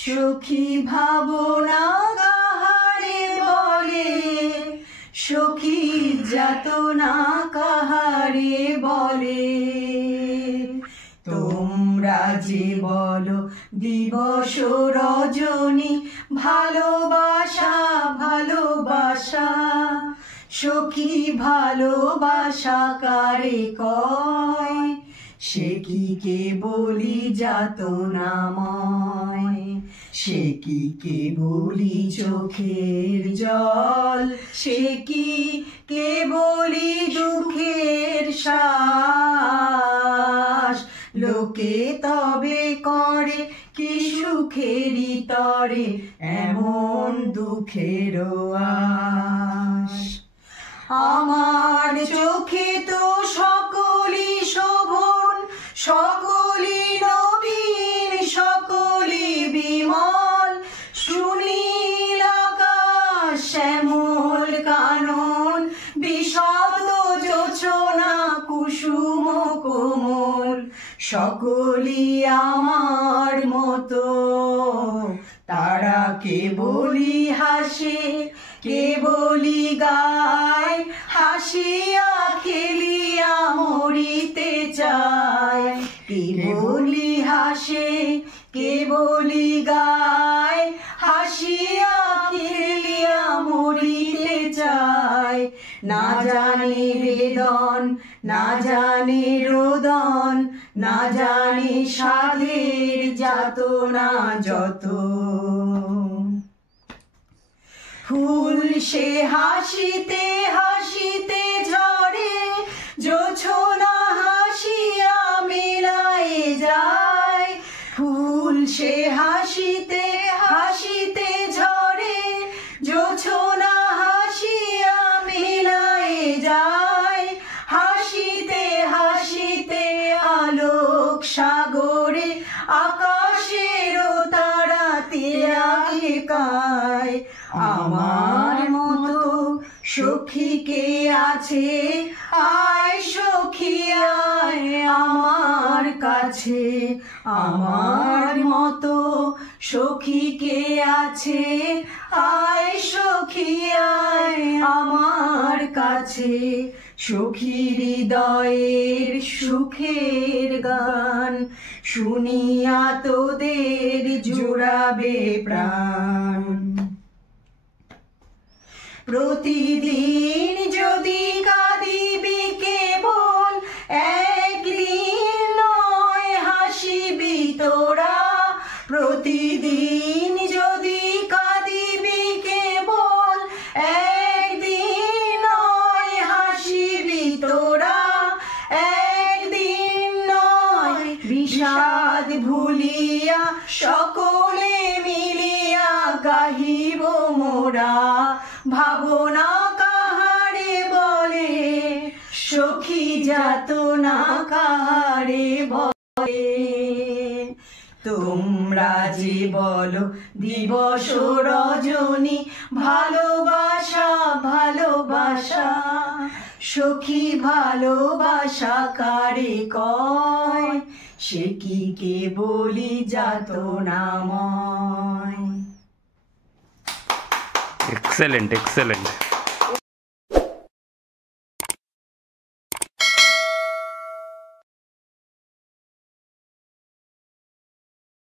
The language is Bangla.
সখী ভাবনা কাহারে বলে, সখী যাতনা কাহারে বলে। তোমরা যে বলো দিবস রজনী, ভালোবাসা ভালোবাসা, সখী ভালোবাসা কারে কয়, সে কি কেবলি যাতনাময়, সে কি কেবলি চোখের জল, সে কি কেবলি দুঃখের শ্বাস। লোকে তবে করে কি সুখেরই তরে এমন দুঃখের আশ। আমার চোখে তো সকলই শোভন, সকলই নবীন, সকলই বিমল, সুনীল আকাশ শ্যামল কানন, বিশদ যোছনা কুসুম কোমল, সকলই আমার মতো। তারা কেবলি হাসে, কেবলি গায়, হাসিয়া খেলিয়া মরিতে চায়। কেবলি হাসে, কেবলি গায়, হাসিয়া খেলিয়া মরিতে চায়। না জানে বেদন, না জানে রোদন, না জানে সাধের যাতনা যত। ফুল সে হাসিতে হাসিতে ঝরে, জোছনা হাসিয়া মেলায় যায়। ফুল সে হাসিতে হাসিতে ঝরে, জোছনা হাসিয়া মেলায় যায়। হাসিতে হাসিতে আলোক সাগরে, আকাশেরও তারাতে আগে কায়। আমার মতো সখী কে আছে, আয় সখী আয় আমার কাছে। আমার মতো সখী কে আছে, আয় সখী আয় আমার কাছে। সখী হৃদয়ের সুখের গান, শুনিয়া তোদের জুড়াবে প্রাণ। প্রতিদিন যদি কাঁদিবি কেবল, একদিন নয় হাসিবি তোরা। প্রতিদিন যদি কাঁদিবি কেবল, একদিন নয় হাসিবি তোরা। একদিন নয় বিষাদ ভুলিয়া, সকলে মিলিয়া গাহিব মোরা। ভাবনা কাহারে বলে, সখী যাতনা কাহারে বলে। তোমরা যে বলো দিবস রজনী, ভালোবাসা ভালোবাসা, সখী ভালোবাসা কারে কয়, সে কি কেবলি যাতনাময়। Excellent, excellent.